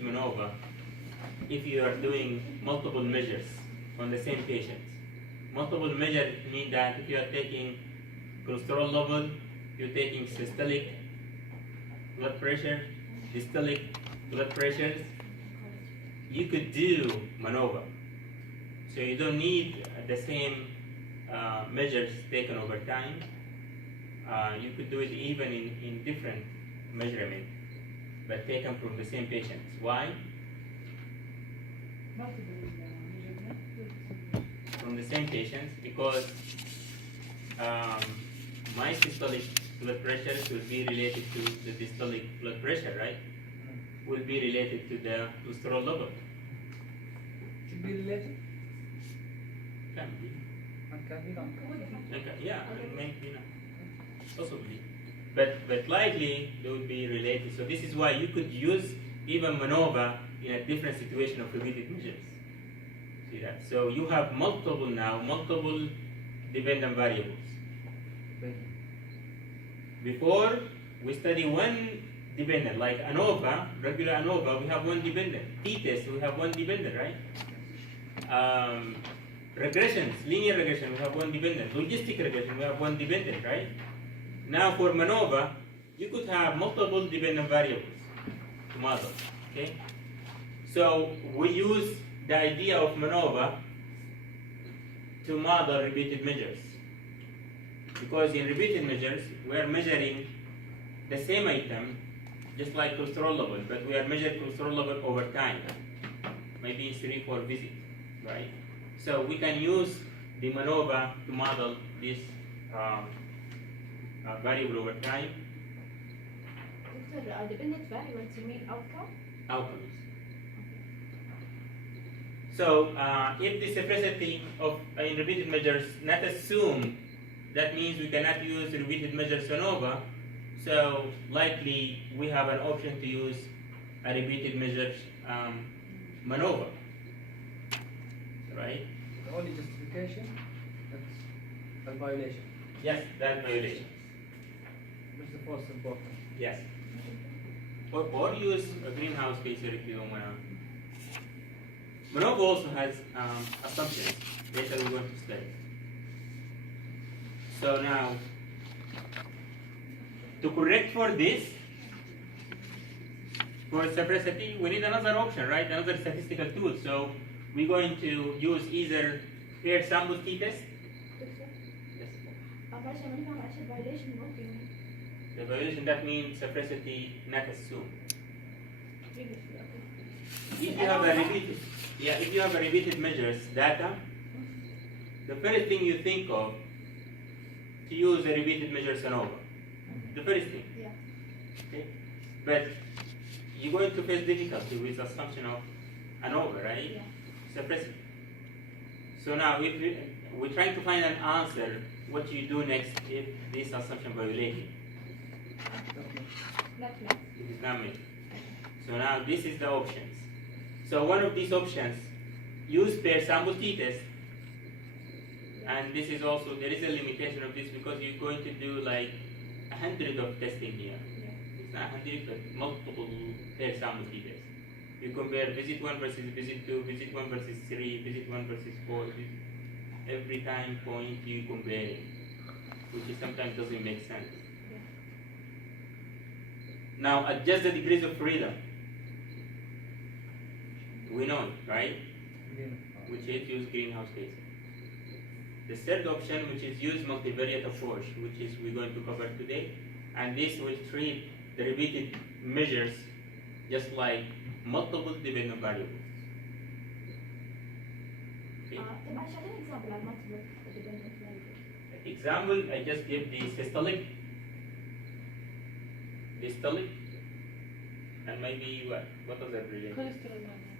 maneuver if you are doing multiple measures on the same patient. Multiple measures mean that if you are taking cholesterol level, you're taking systolic blood pressure, systolic blood pressures, you could do maneuver. So you don't need the same measures taken over time. You could do it even in different measurement, but taken from the same patients. Why? From the same patients, because my systolic blood pressure will be related to the systolic blood pressure, right? Will be related to the cholesterol level. Should be related? Can be. Can be not. Okay, yeah, it may be not. Possibly. But likely they would be related. So this is why you could use even maneuver in a different situation of repeated measures. See that? So you have multiple dependent variables. Before we study one dependent, like ANOVA, regular ANOVA, we have one dependent. T-test, we have one dependent, right? Regressions, linear regression, we have one dependent. Logistic regression, we have one dependent, right? Now for MANOVA, you could have multiple dependent variables to model, okay? So we use the idea of MANOVA to model repeated measures. Because in repeated measures, we are measuring the same item, just like cholesterol level, but we are measuring cholesterol level over time, maybe in 3-4 visits, right? So we can use the MANOVA to model this variable over time. Doctor, dependent variables, you mean outcome? Outcomes. So if the simplicity of in repeated measures not assumed, that means we cannot use repeated measures ANOVA. So likely we have an option to use a repeated measures MANOVA, right? The only justification, that's a violation. Yes, that violation. That's the most important. Yes. Or use a greenhouse case if you don't want to. MANOVA also has assumptions. Later we're going to study. So now, to correct for this, for simplicity, we need another option, right? Another statistical tool. So we're going to use either pair sample t-test. Yes. The violation, that means simplicity not assumed. If you have a repeated, if you have a repeated measures data, the first thing you think of to use a repeated measures ANOVA. The first thing. Yeah. Okay? But you're going to face difficulty with assumption of ANOVA, right? Yeah. Simplicity. So now if we're trying to find an answer, what you do next if this assumption violated? Not met. It is not met. So now this is the options. So one of these options, use pair sample t-test. And this is also, there is a limitation of this because you're going to do like 100 of testing here. Yeah. It's not 100, but multiple pair sample t-tests. You compare visit 1 versus visit 2, visit 1 versus 3, visit 1 versus 4. Every time point you compare, which is sometimes doesn't make sense. Yeah. Now adjust the degrees of freedom. We know it, right? Which is use greenhouse case. The third option, which is use multivariate approach, which is we're going to cover today, and this will treat the repeated measures just like multiple dependent variables. Okay. Example, I just give the systolic, dystolic, and maybe what was that related?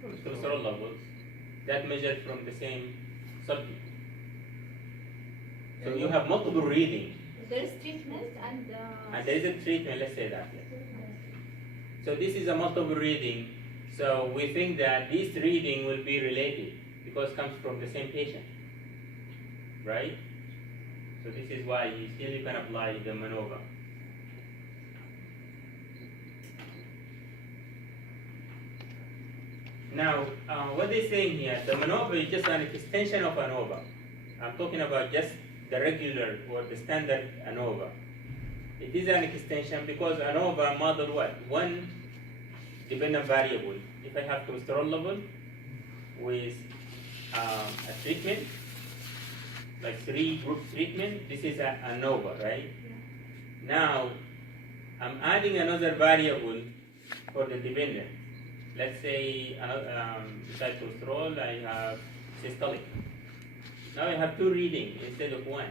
Cholesterol levels that measured from the same subject. So you have multiple readings. There is treatment and there is a treatment, let's say that. Yes. So this is a multiple reading. So we think that this reading will be related because it comes from the same patient. Right? So this is why you still can apply the MANOVA. Now, what they're saying here, the MANOVA is just an extension of ANOVA. I'm talking about just the regular or the standard ANOVA. It is an extension because ANOVA model what? One dependent variable. If I have cholesterol level with a treatment, like 3 group treatment, this is a ANOVA, right? Now, I'm adding another variable for the dependent. Let's say besides cholesterol, I have systolic. Now I have 2 readings instead of 1.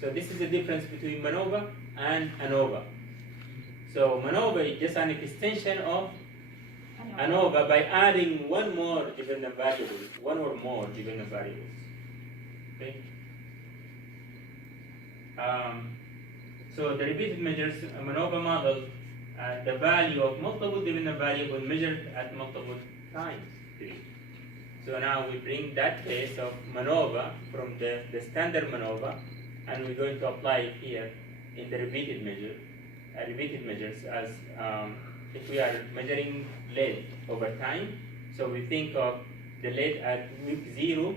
So this is the difference between MANOVA and ANOVA. So MANOVA is just an extension of ANOVA by adding one more dependent variable, one or more dependent variables. Okay. So the repeated measures MANOVA model, the value of multiple dependent variable measured at multiple times. So now we bring that case of MANOVA from the standard MANOVA, and we're going to apply it here in the repeated measures as if we are measuring lead over time. So we think of the lead at week 0,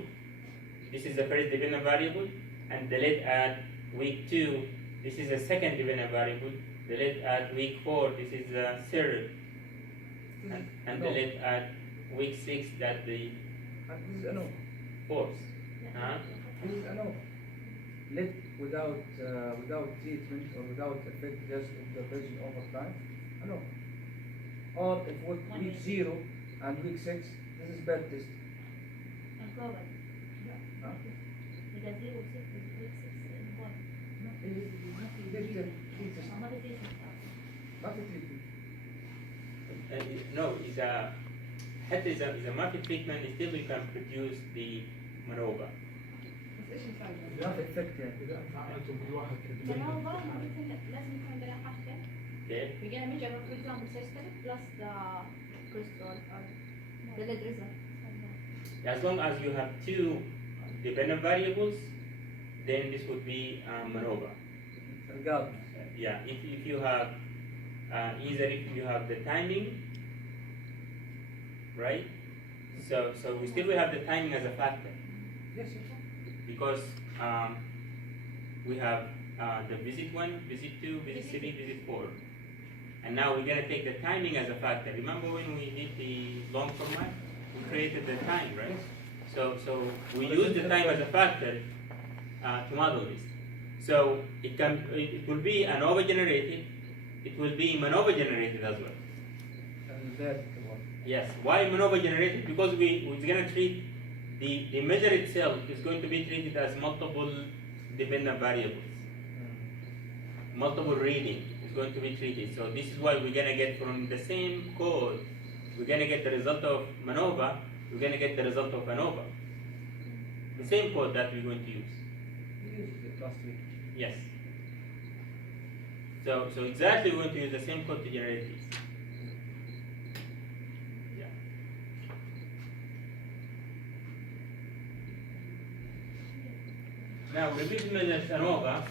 this is the first dependent variable, and the lead at week 2, this is the second dependent variable. The lead at week 4, this is the third, and the lead at week 6, that the This is ANOVA. fourth. This is ANOVA. Let without treatment or without effect, just observation over time. ANOVA. Or if week 0 and week 6, this is bad test. Huh? Not a treatment. No, is a head is a market treatment. Still, we can produce the MANOVA. Not effect يعني. MANOVA لازم يكون عندنا حاجة. Okay. We're gonna measure, for example, systolic plus the cholesterol or the lead result. As long as you have 2 dependent variables, then this would be MANOVA. Regardless. Yeah, if you have either if you have the timing, right? So we still will have the timing as a factor Yes. because we have the visit 1, visit 2, visit 3, visit 4, and now we're gonna take the timing as a factor. Remember when we did the long format, we created the time, right? So we use the time as a factor to model this. So it will be ANOVA generated, it will be MANOVA generated as well. And that one. Yes. Why MANOVA generated? Because we're going to treat the measure itself is going to be treated as multiple dependent variables. Multiple reading is going to be treated. So this is why we're going to get from the same code, we're going to get the result of MANOVA, we're going to get the result of ANOVA. The same code that we're going to use. We used it last week. Yes. So exactly we're going to use the same code to generate this. Yeah. Now repeat measures ANOVA.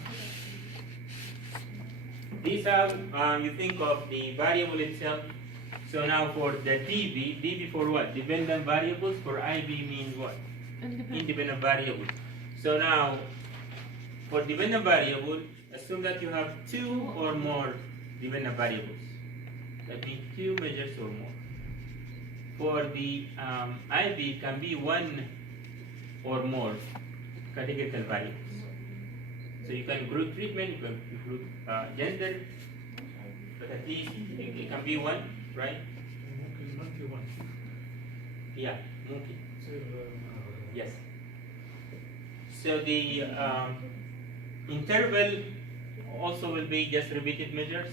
These are you think of the variable itself. So now for the DB for what? Dependent variables. For IB means what? Independent variable. So now for dependent variable, assume that you have 2 or more dependent variables. That means 2 measures or more. For the IB, can be 1 or more categorical variables. So you can group treatment, you can group gender, but at least it can be 1, right? Yeah, mungkin. Yes. So the interval also will be just repeated measures.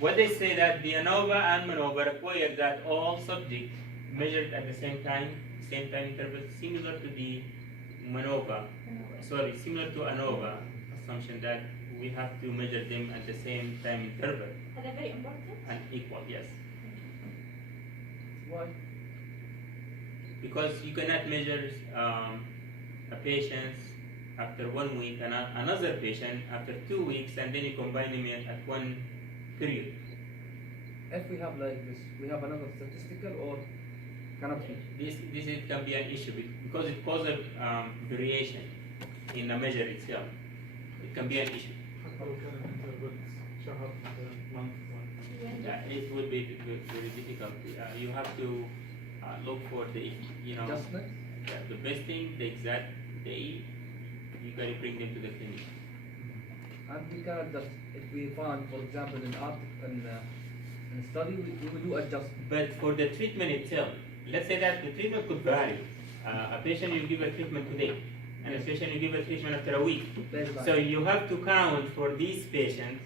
What they say that the ANOVA and MANOVA require that all subjects measured at the same time interval, similar to the MANOVA, similar to ANOVA assumption that we have to measure them at the same time interval. Are they very important? And equal, yes. Why? Because you cannot measure a patient after 1 week and another patient after 2 weeks, and then you combine them at one period. if we have like this, we have another statistical or cannot be. This can be an issue because it causes variation in the measure itself. It can be an issue. It would be very difficult. You have to look for the Adjustment? the best thing, the exact day. You can bring them to the clinic. And we cannot just, if we find, for example, in study, we will do adjustment. But for the treatment itself, let's say that the treatment could vary. A patient you give a treatment today, and a patient you give a treatment after a week. Baseline. So you have to count for these patients,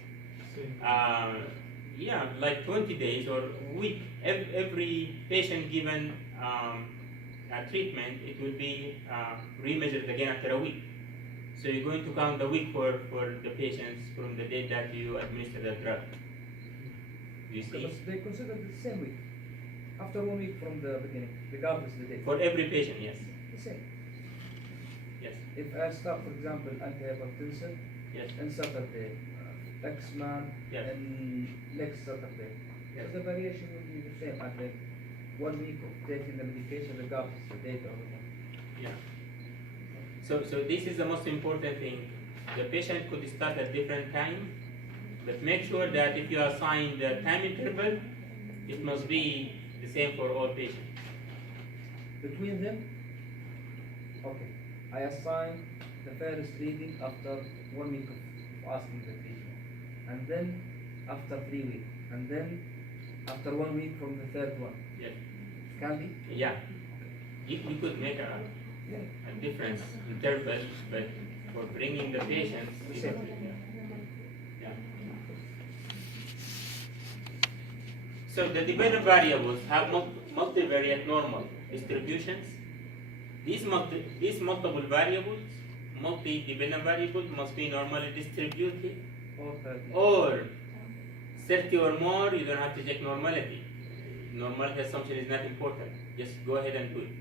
like 20 days or a week. Every patient given a treatment, it will be remeasured again after a week. So you're going to count the week for the patients from the day that you administer the drug. You see? Because they consider it the same week. After 1 week from the beginning, regardless of the date. For every patient, yes. The same. Yes. If I start, for example, antihypertensive, Yes. on Saturday, X-Man, Yes. and next Saturday. Yes. So the variation will be the same at like 1 week of taking the medication regardless of the date or whatever. Yeah. So this is the most important thing. The patient could start at different time, but make sure that if you assign the time interval, it must be the same for all patients. Between them, okay, I assign the first reading after 1 week of asking the treatment, and then after 3 weeks, and then after 1 week from the third one. Yes. Can be? Yeah. You could make a difference interval, but for bringing the patients, you Same. have to- yeah. So the dependent variables have multivariate normal distributions. These multiple variables, multi-dependent variables must be normally distributed, Or 30. or 30 or more, you don't have to check normality. Normality assumption is not important. Just go ahead and do it.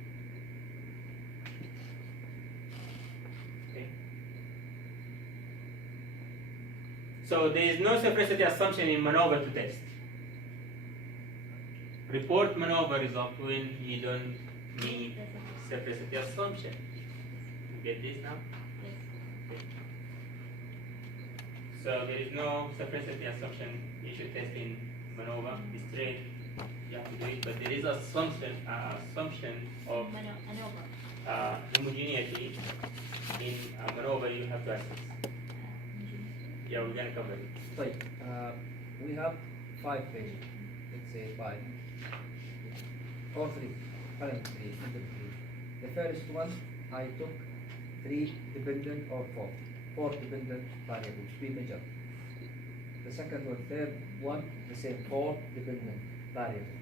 Okay. So there is no separation assumption in maneuver to test. Report maneuver result when you don't need separation assumption. You get this now? Okay. So there is no separation assumption you should test in maneuver. Be straight. You have to do it, but there is assumption of homogeneity in maneuver you have to assess. Yeah, we're gonna cover it. Right. We have 5 patients. Let's say 5. Or 3. Current 3. Interim 3. The first one, I took 3 dependent or 4. 4 dependent variables. We measured. The second one, third one, the same 4 dependent variables.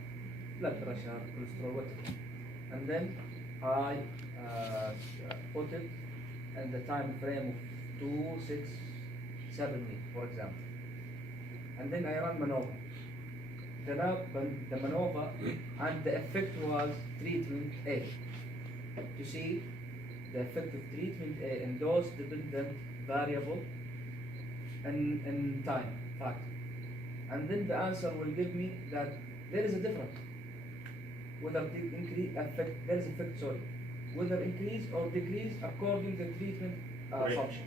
Blood pressure, cholesterol, whatever. And then I put it in the time frame of 2, 6, 7 weeks, for example. And then I run maneuver. The maneuver and the effect was treatment A. To see the effect of treatment A in those dependent variable in time factor. And then the answer will give me that there is a difference. Whether the increase effect, there is effect, sorry, whether increase or decrease according to the treatment Correct. assumption.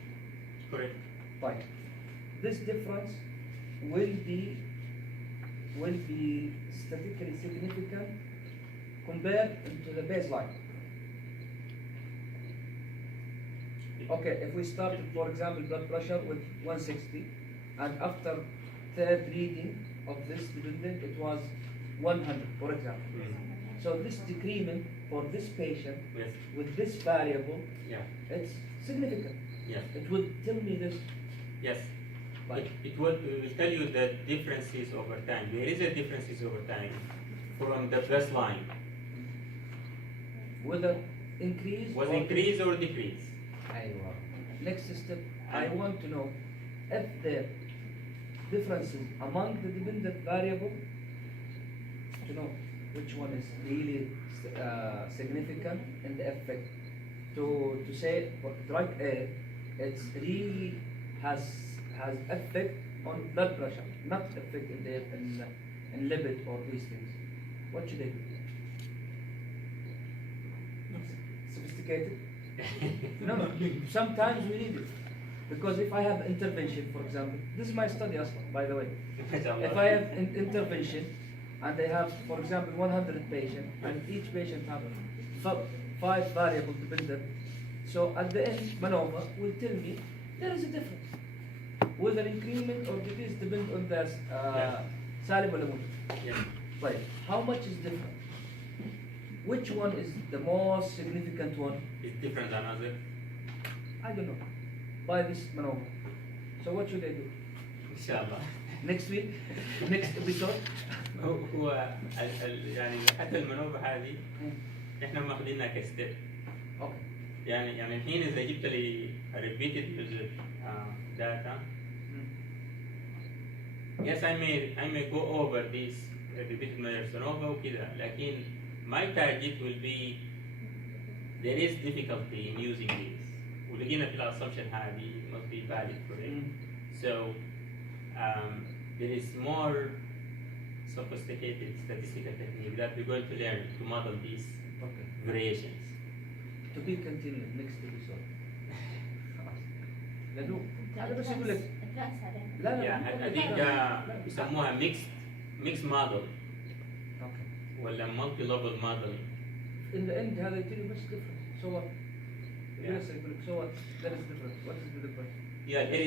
Correct. Fine. This difference will be statistically significant compared to the baseline. Okay, if we start, for example, blood pressure with 160, and after third reading of this dependent, it was 100, for example. So this decrement for this patient Yes. with this variable, Yeah. it's significant. Yes. It would tell me this. Yes. Like, It will tell you the differences over time. There is a differences over time from the baseline. whether increase Was or increase or decrease? Aywa. Next step, I want to know if the differences among the dependent variable, to know which one is really significant in the effect. To say for drug A, it's really has effect on blood pressure, not effect and lipid or these things, what should I do? Sophisticated? No. Sometimes we need it. Because if I have intervention, for example, this is my study, Aslan, by the way. If I have intervention, and I have, for example, 100 patients, and each patient have 5 variable dependent, so at the end, MANOVA will tell me there is a difference. Whether increment or decrease depends on the salib or motor. Yeah. Right. How much is different? Which one is the most significant one? It's different than other. I don't know. By this MANOVA. So what should I do? inshallah. Next week? Next episode? هو يعني حتى المنوبة هذه احنا ماخذينها كستيب. Okay. يعني الحين اذا جبت لي repeated data, yes I may go over this repeated measures ANOVA وكذا, لكن my target will be there is difficulty in using this. ولقينا في الاسsumption هذه must be valid for it. So there is more sophisticated statistical technique that we're going to learn to model these variations. To be continued next episode. لأنه هذا بس يقول لك لا Yeah, I think يسموها mixed model ولا multi level modeling. In the end هذا يجي بس difference. So what? Yeah. Yes, I so what? That is different. What is the difference? Yeah, there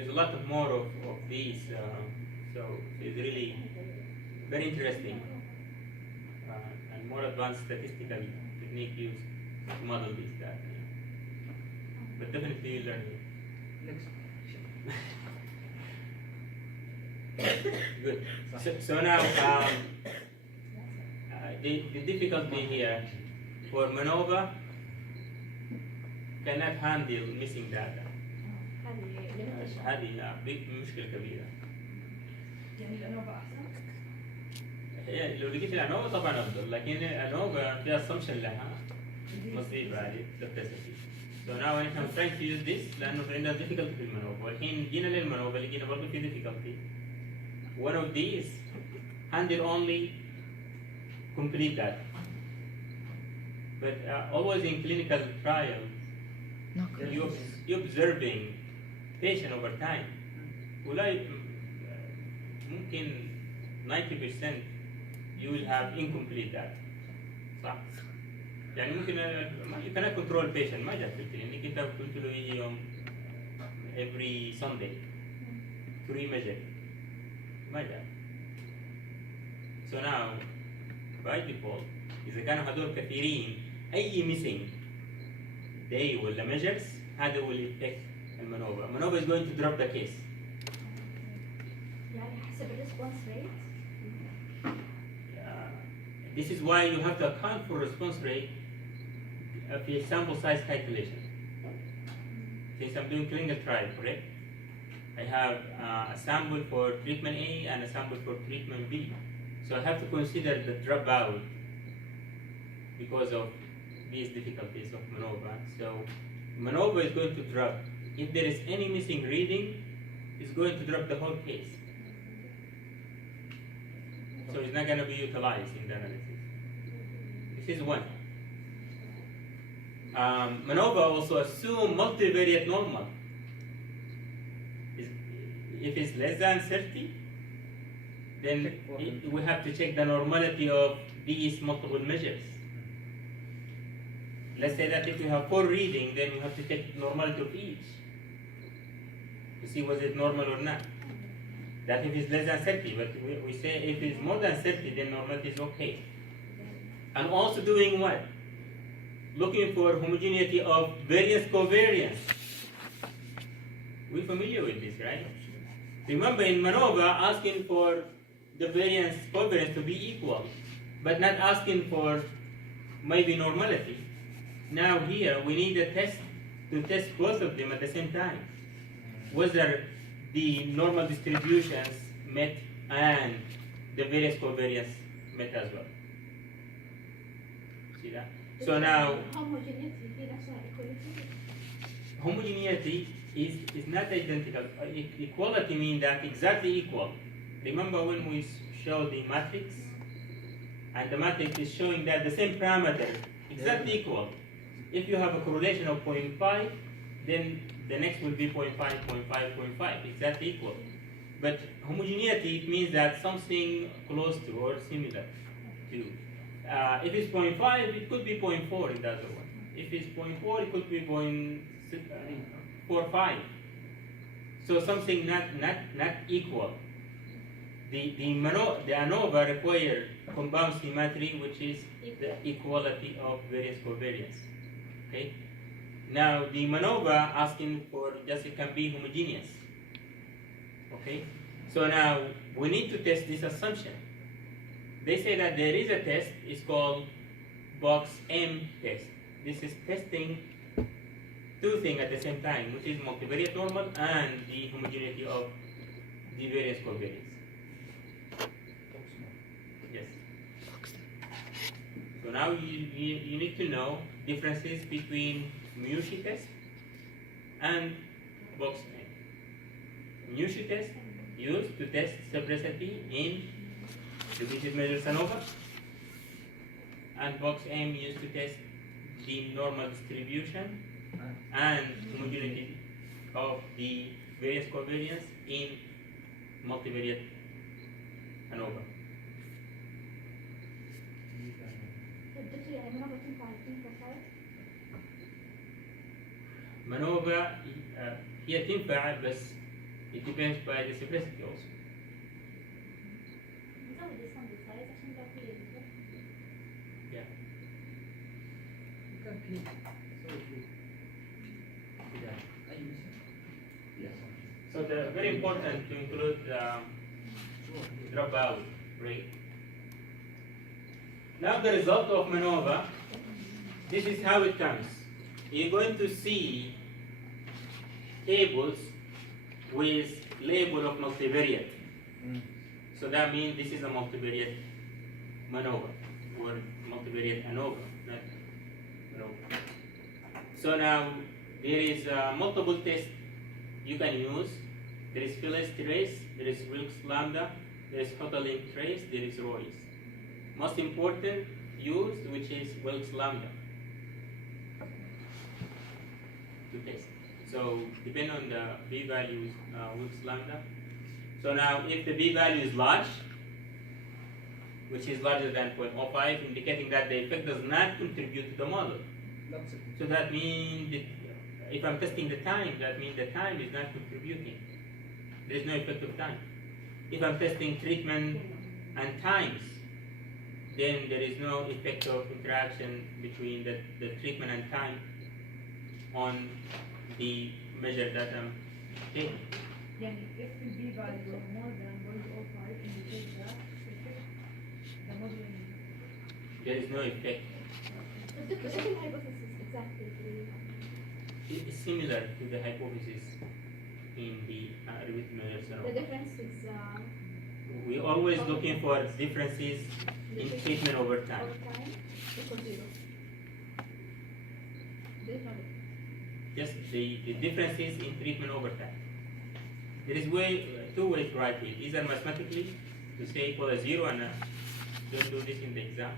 is a lot of more of these. So it's really very interesting and more advanced statistical technique used to model this data. But definitely you learn it. Next. Good. So now the difficulty here for MANOVA cannot handle missing data. هذه مشكلة كبيرة. يعني الأنوفا أحسن؟ هي لو لقيت الأنوفا طبعا أفضل، لكن الأنوفا فيها assumption لها must be valid capacity. So now I'm trying to use this لأنه في عندنا difficulty في المانوفا، والحين جينا للمانوفا لقينا برضه في difficulty. One of these handle only complete data. But always in clinical trials, you're observing patient over time. ولا ممكن 90% you will have incomplete data. صح؟ يعني ممكن you cannot control patient ما جاء في الكلينيك انت قلت له يجي يوم every Sunday free measure ما جاء. So now by default إذا كانوا هذول كثيرين أي missing day ولا measures هذا will affect المانوفا. المانوفا is going to drop the case. يعني حسب الريسبونس ريت. This is why you have to account for response rate of your sample size calculation. Since I'm doing clinical trial, correct? I have a sample for treatment A and a sample for treatment B. So I have to consider the dropout because of these difficulties of MANOVA. So MANOVA is going to drop. If there is any missing reading, it's going to drop the whole case. So it's not going to be utilized in the analysis. This is one. MANOVA also assume multivariate normal. If it's less than 30, then we have to check the normality of these multiple measures. Let's say that if we have 4 readings, then we have to check normality of each to see was it normal or not. That if it's less than 30, but we say if it's more than 30, then normality is okay. And also doing what? Looking for homogeneity of variance covariance. We're familiar with this, right? Remember in MANOVA asking for the variance covariance to be equal, but not asking for maybe normality. Now here we need a test to test both of them at the same time. Whether the normal distributions met and the variance covariance met as well. See that? So now homogeneity is not identical. Equality means that exactly equal. remember when we showed the matrix? And the matrix is showing that the same parameter exactly equal. If you have a correlation of 0.5, then the next will be 0.5, 0.5, 0.5, exactly equal. But homogeneity, it means that something close to or similar to. If it's 0.5, it could be 0.4 in the other one. If it's 0.4, it could be 0.45. So something not equal. The ANOVA require compound symmetry, which is the equality of various covariance. Okay. Now the MANOVA asking for just it can be homogeneous. Okay. So now we need to test this assumption. They say that there is a test. It's called box M test. This is testing two things at the same time, which is multivariate normal and the homogeneity of the various covariance. Yes. So now you need to know differences between Meucci test and box M. Meucci test used to test separability in repeated measures ANOVA, and box M used to test the normal distribution and homogeneity of the various covariance in multivariate ANOVA. MANOVA هي تنفع بس it depends by the simplicity also. Yeah. You can click. So click. Yeah. Are you missing? Yes. So the very important to include dropout rate. Now the result of MANOVA, this is how it comes. You're going to see tables with label of multivariate. So that means this is a multivariate MANOVA or multivariate ANOVA, not MANOVA. So now there is multiple tests you can use. There is Phillips trace, there is Wilks lambda, there is Hotelling trace, there is Royce. Most important used, which is Wilks lambda to test. So depend on the b values, Wilks lambda. So now if the b value is large, which is larger than 0.05, indicating that the effect does not contribute to the model. So that means that if I'm testing the time, that means the time is not contributing. There is no effect of time. If I'm testing treatment and times, then there is no effect of interaction between the treatment and time on the measure that I'm taking. يعني if the b value more than 0.05 indicates that the modeling. There is no effect. The second hypothesis exactly. It is similar to the hypothesis in the repeated measures. The difference is We always looking for differences in treatment over time. over time equals 0. There is no difference. Just the differences in treatment over time. There is two ways to write it. Either mathematically to say equal to 0 and don't do this in the exam,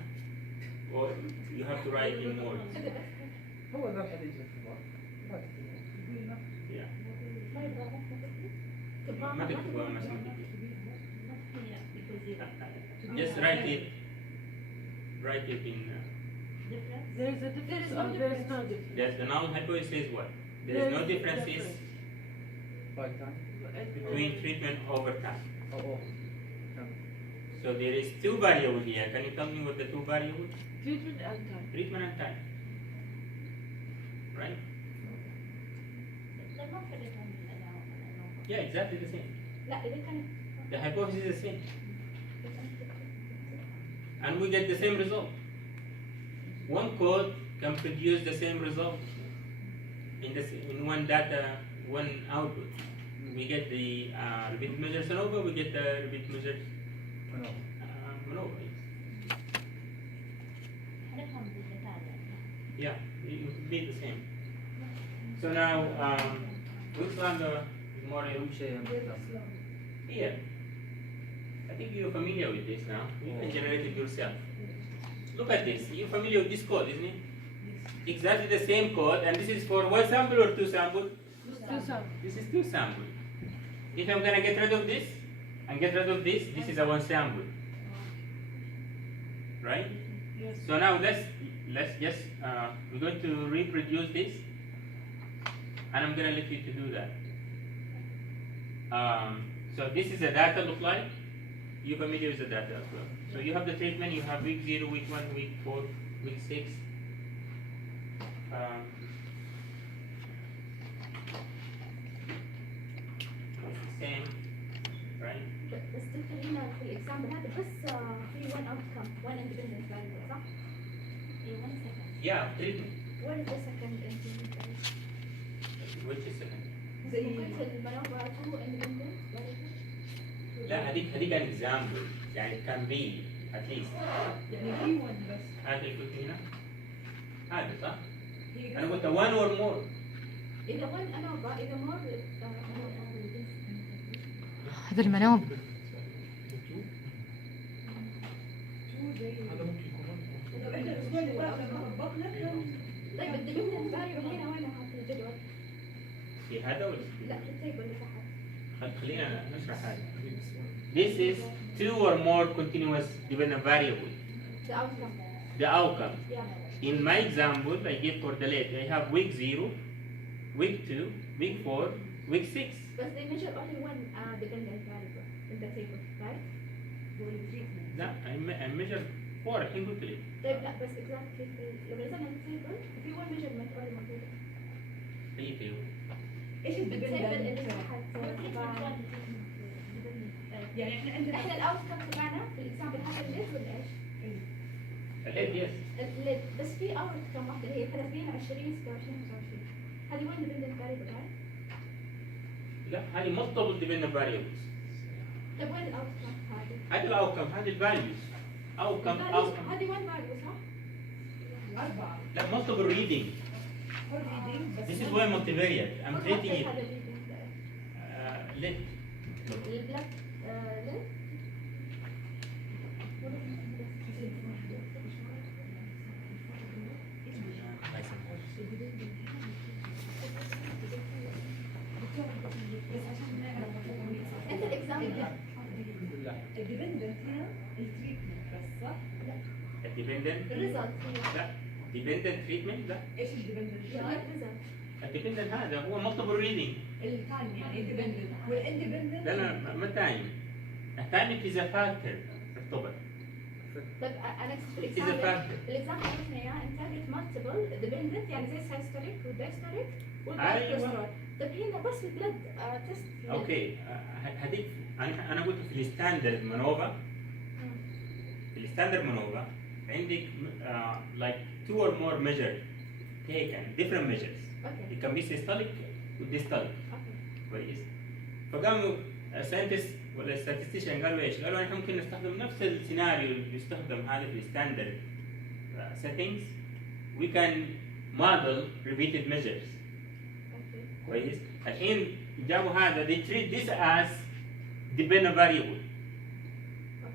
or you have to write in words. هو ده الحديث الاختبار. Yeah. تبغى ما تكتبوها mathematically. Just write it in. There is a difference or there is no difference? There's the null hypothesis says what? There is no differences By time. between treatment over time. Oh. So there is two variables here. Can you tell me what the two variables? Treatment and time. Treatment and time. Right? Yeah, exactly the same. لا إذا كان The hypothesis is the same. And we get the same result. One code can produce the same result in one data, one output. We get the repeated measures ANOVA, we get the repeated measures MANOVA. Yeah, it would be the same. So now, which lambda is more أهم شيء here? think you're familiar with this now. You can generate it yourself. Look at this. You're familiar with this code, isn't it? Exactly the same code, and this is for one sample or two samples? Two samples. This is two samples. If I'm gonna get rid of this and get rid of this, this is a one sample. Right? Yes. So now let's just we're going to reproduce this, and I'm gonna let you to do that. So this is the data look like. You're familiar with the data as well. So you have the treatment. You have week 0, week 1, week 4, week 6. Same, right? بس خلينا في الإكزامبل هذا بس في one outcome, one independent variable صح؟ إيه one second. Yeah, treatment. What is the second independent variable؟ Which is second? ممكن في المنوبة two independent variable؟ لا هذيك كان example يعني كان be at least. يعني في one بس. هذا اللي قلت هنا. هذا صح؟ هي أنا قلت one or more. إذا one أنوبة إذا more هذا المنوب two زي طب احنا الاسبوع اللي فات لما طبقنا كان طيب الديبندنت variable هنا وينها في الجدول؟ في هذا ولا؟ لا في التيبل اللي تحت. خلينا نشرح هذا. This is two or more continuous dependent variable. The outcome. The outcome. Yeah. In my example, I give for the late. I have week 0, week 2, week 4, week 6. But they measure only one dependent variable in the table, right? لا I measure 4 الحين قلت لك. طيب لا بس exactly لو نزلنا التيبل في one measurement ولا موجودة. أي تيبل؟ ايش التيبل اللي الديبندنت؟ تحت يعني احنا عندنا احنا الاوتكم تبعنا في الاكزامبل هذا الليت ولا ايش؟ الليت يس. الليت بس في اوتكم واحدة اللي هي 30 20 26 25 هذه one dependent variable right؟ لا هذه multiple dependent variables. طيب وين الاوتكم هذه؟ هذه الاوتكم هذه الفاليوز. outcome outcome. هذه one variable صح؟ أربعة. لا multiple reading. For reading بس This is why multivariate. I'm treating it. هذا اللي Let. البلاك ليت انت الاكزامبل الديبندنت هنا التريتمنت بس صح؟ Dependent. الريزلت هي لا dependent treatment لا. ايش الديبندنت؟ الريزلت الديبندنت هذا هو multiple reading. الثاني يعني الديبندنت والاندبندنت لا لا ما تايم. التايم is a factor يعتبر. طيب انا في It is a factor. الاكزامبل قلنا اياه انت قلت مالتيبل ديبندنت يعني زي السايستوليك والدايستوليك والبلاد أيوة. كوليسترول طيب هنا بس البلد تيست اوكي هذيك انا قلت في الستاندرد مانوفا. في الستاندرد مانوفا عندك like two or more measures taken different measures. اوكي It can be systolic والديستوليك. اوكي كويس. فقاموا ساينتست ولا ستاتستيشن قالوا ايش؟ قالوا احنا ممكن نستخدم نفس السيناريو اللي بيستخدم هذا في الستاندرد settings. We can model repeated measures. اوكي كويس. الحين جابوا هذا they treat this as dependent variable.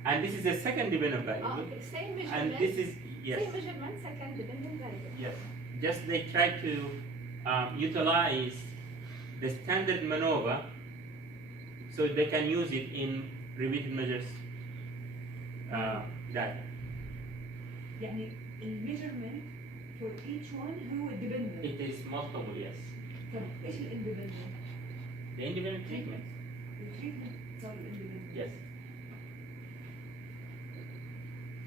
And this is a second dependent variable. اوكي same And measurement this is yes. same measurement second dependent variable Yes. Just they try to utilize the standard MANOVA so they can use it in repeated measures data. يعني الميجرمنت for each one هو الديبندنت. It is multiple, yes. طب ايش الاندبندنت؟ The independent treatment, التريتمنت صار الاندبندنت. yes.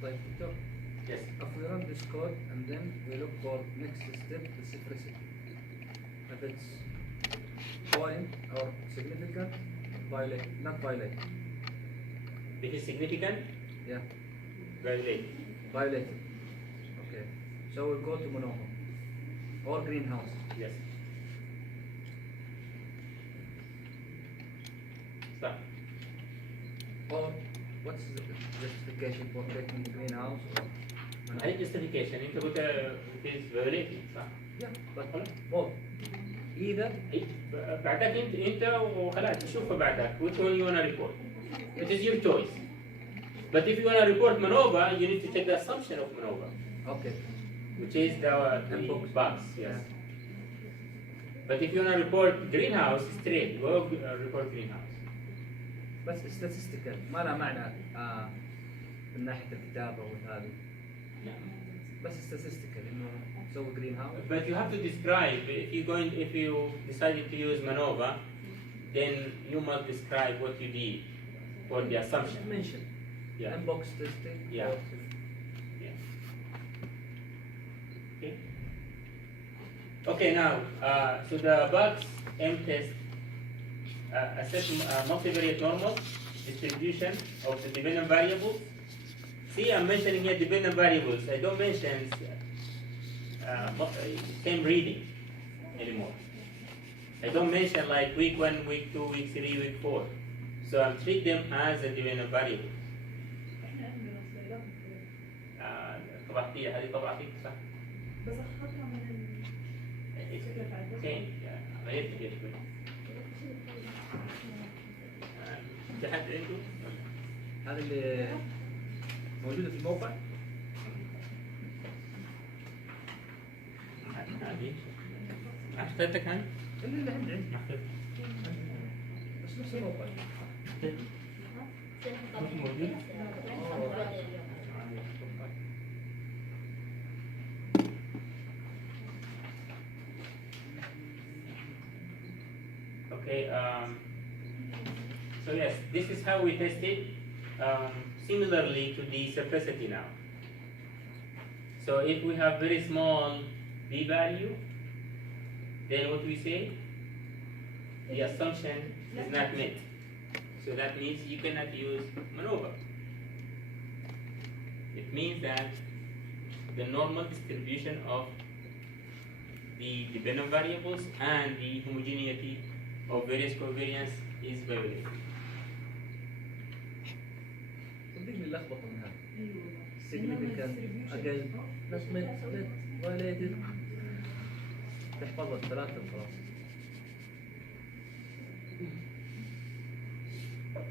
طيب دكتور Yes. if we run this code and then we look for next step specificity if it's point or significant violate not violate If it's significant, yeah violate. violated okay so we'll go to monohome or greenhouse Yes. Stop. or what's the justification for taking greenhouse or هذه justification انت قلت it is violating صح؟ yeah but both either إيه، بعدك انت وخلاص تشوفها بعدك which one you wanna report. It is your choice. But if you want to report MANOVA, you need to check the assumption of MANOVA, Okay. which is the box, yes. But if you want to report greenhouse straight, go report greenhouse. بس statistical ما لها معنى من ناحية الكتابة وهذه. بس statistical إنه تسوي green house. But you have to describe if you decided to use MANOVA, then you must describe what you did for the assumption. Mention. Yeah. Inbox testing. Yeah. Yeah. Okay. Okay. Now, so the box M test assess multivariate normal distribution of the dependent variables. See, I'm mentioning here dependent variables. I don't mention same reading anymore. I don't mention like week 1, week 2, week 3, week 4. So I'm treat them as a dependent variable. احنا عندنا سلايدات مختلفة. طبعتي هذه طبعتي صح؟ بس اخذتها من الشكل بتاع الدرس. اوكي غيرت كده شوي. في حد عنده؟ هذا اللي موجودة في الموقع. هذه احتاجتك هاي؟ اللي عندي. ما احتاجتك. بس نفس الموقع. Okay, so yes, this is how we test it, similarly to the simplicity now. So if we have very small b value, then what we say? The assumption is not met. So that means you cannot use MANOVA. It means that the normal distribution of the dependent variables and the homogeneity of various covariance is violated. صدقني اللخبطة من هذا. اي والله. significant أقل not violated تحفظها الثلاثة وخلاص.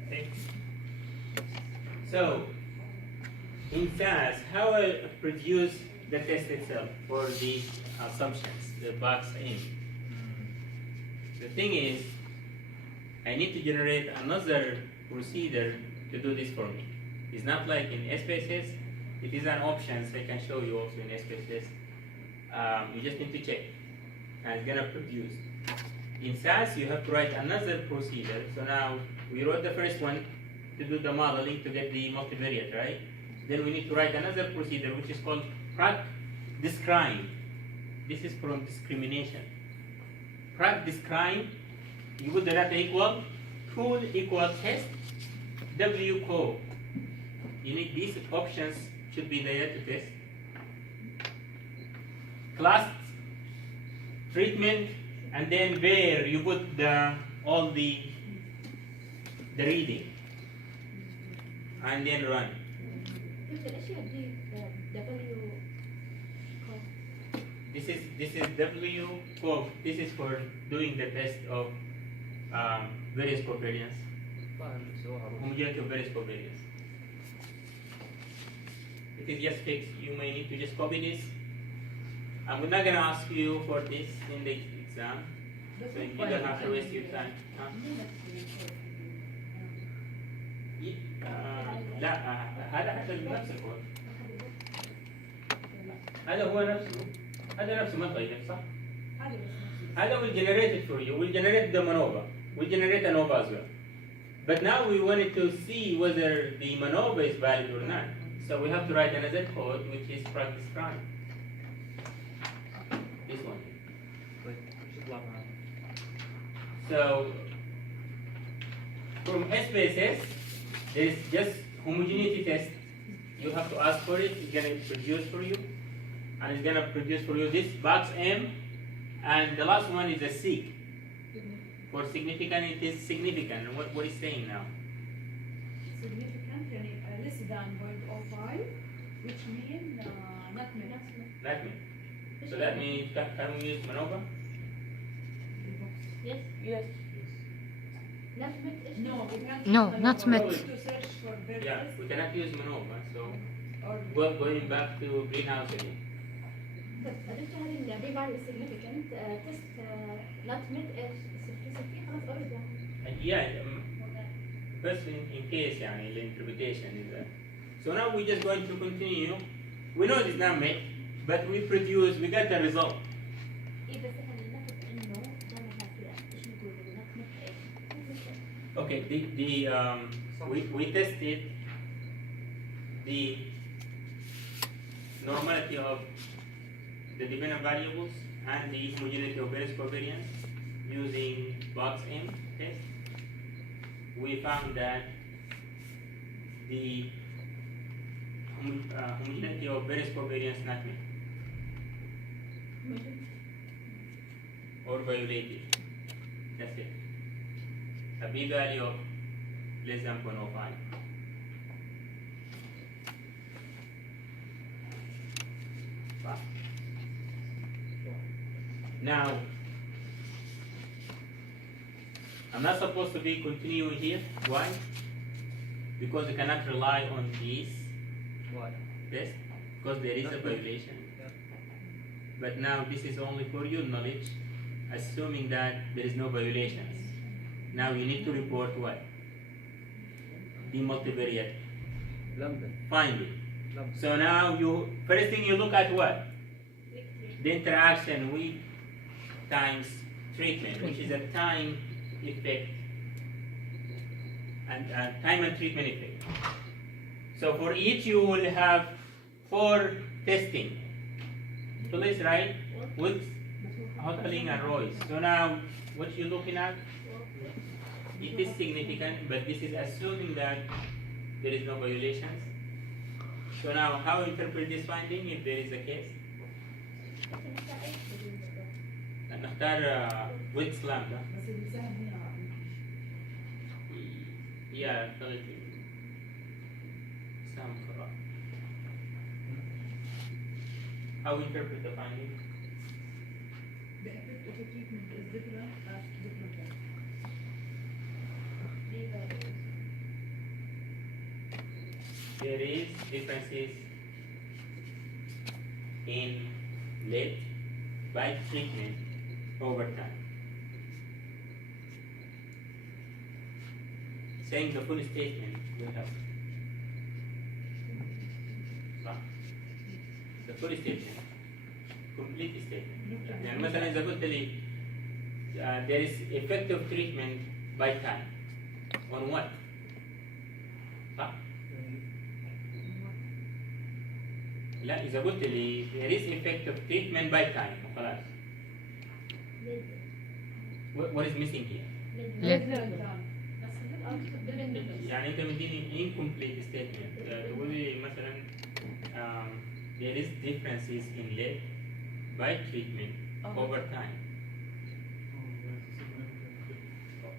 Okay. So, in SAS, how I produce the test itself for the assumptions, the box in. The thing is, I need to generate another procedure to do this for me. It's not like in SPSS, it is an option, so I can show you also in SPSS. You just need to check, and it's gonna produce. In SAS, you have to write another procedure. So now, we wrote the first one to do the modeling to get the multivariate, right? Then we need to write another procedure which is called prac discrime. This is from discrimination. Prac discrime, you put the data equal, tool equal test, W co. You need these options should be there to test. Class, treatment, and then where you put all the reading, and then run. This is W code. This is for doing the test of various covariance, homogeneity of various covariance. It is just fixed. You may need to just copy this. I'm not gonna ask you for this in the exam, so you don't have to waste your time. Huh? لا هذا حتى نفس الكود. هذا هو نفسه. هذا نفسه ما تغير صح؟ هذا will generate it for you. Will generate the MANOVA. Will generate a NOVA as well. But now we wanted to see whether the MANOVA is valid or not. So we have to write another code which is practice crime. This one. So from SPSS, there is just homogeneity test. You have to ask for it. It's going to produce for you, and it's going to produce for you this box M, and the last one is a SIG. For significant, it is significant. What is saying now? significant يعني less than 0.05 which mean not met. Not met. So that means can we use MANOVA? Yes. Yes. Not met إيش؟ No, we can't No, use not MANOVA. met. We need to search for various Yeah, we cannot use MANOVA, so or going back to greenhouse again. طب قدرت هذه ال B-value significant test not met إيش؟ صفر خلاص already يعني. Yeah, best in case يعني the interpretation is that. So now we're just going to continue. We know it's not met, but we got the result. إيه بس إحنا ناخد إنه ضمنها فيها إيش نقول not met إيش؟ Okay, we tested the normality of the dependent variables and the homogeneity of various covariance using box M test. We found that the homogeneity of various covariance not met or violated. That's it. A p-value of less than 0.05. Wow. Now, I'm not supposed to be continuing here. Why? Because you cannot rely on these Why? tests, because there is a violation. Yeah. But now this is only for your knowledge, assuming that there is no violations. Now you need to report what? The multivariate Lambda. finding. Lambda. So now first thing you look at what? The interaction with times treatment, which is a time effect and time and treatment effect. So for each you will have 4 testing. Please write with Hotling and Royce. So now what you're looking at, it is significant, but this is assuming that there is no violations. So now how interpret this finding if there is a case? نختار width lambda. بس اللي بيساعد هنا Yeah, some correct. How interpret the finding? the effect of a treatment is different at different times. There is differences in length by treatment over time. Saying the full statement will help. The full statement, complete statement. يعني مثلا إذا قلت لي there is effective treatment by time on what؟ صح؟ لا إذا قلت لي there is effective treatment by time خلاص. What is missing here؟ يعني أنت مديني incomplete statement تقول لي مثلا there is differences in length by treatment over time.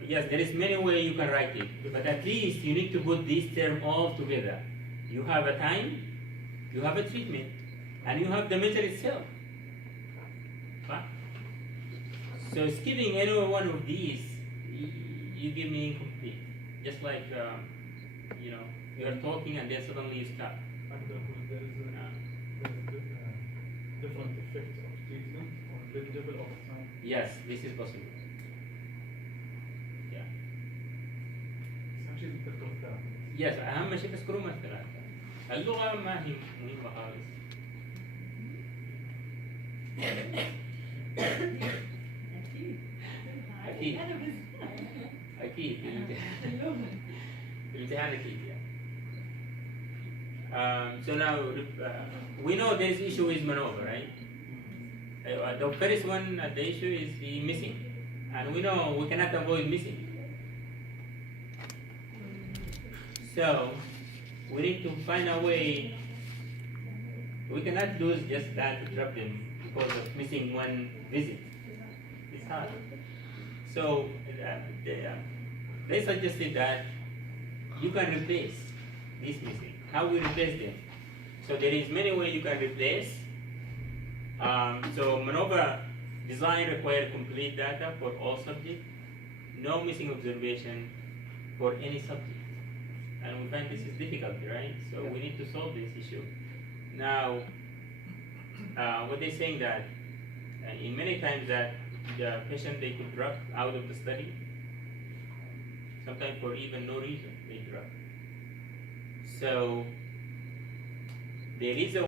Yes, there is many ways you can write it, but at least you need to put these terms all together. You have a time, you have a treatment, and you have the measure itself. Huh? So skipping any one of these, you give me incomplete. Just like you are talking and then suddenly you stop. There is different effects of treatment on the level of time. Yes, this is possible. Yeah. Actually, the effect of therapy. Yes, أهم شيء تذكرون الثلاثة. اللغة ما هي مهمة خالص. أكيد. أكيد. الامتحان أكيد يعني. So now we know this issue is maneuver, right? The first one, the issue is the missing, and we know we cannot avoid missing. So we need to find a way. We cannot lose just that to drop them because of missing one visit. It's hard. So they suggested that you can replace this missing. How we replace them? So there is many ways you can replace. So maneuver design requires complete data for all subjects. no missing observation for any subject. And we find this is difficult, right? So we need to solve this issue. Now, what they're saying that in many times that the patient, they could drop out of the study, sometimes for even no reason they drop. So there is a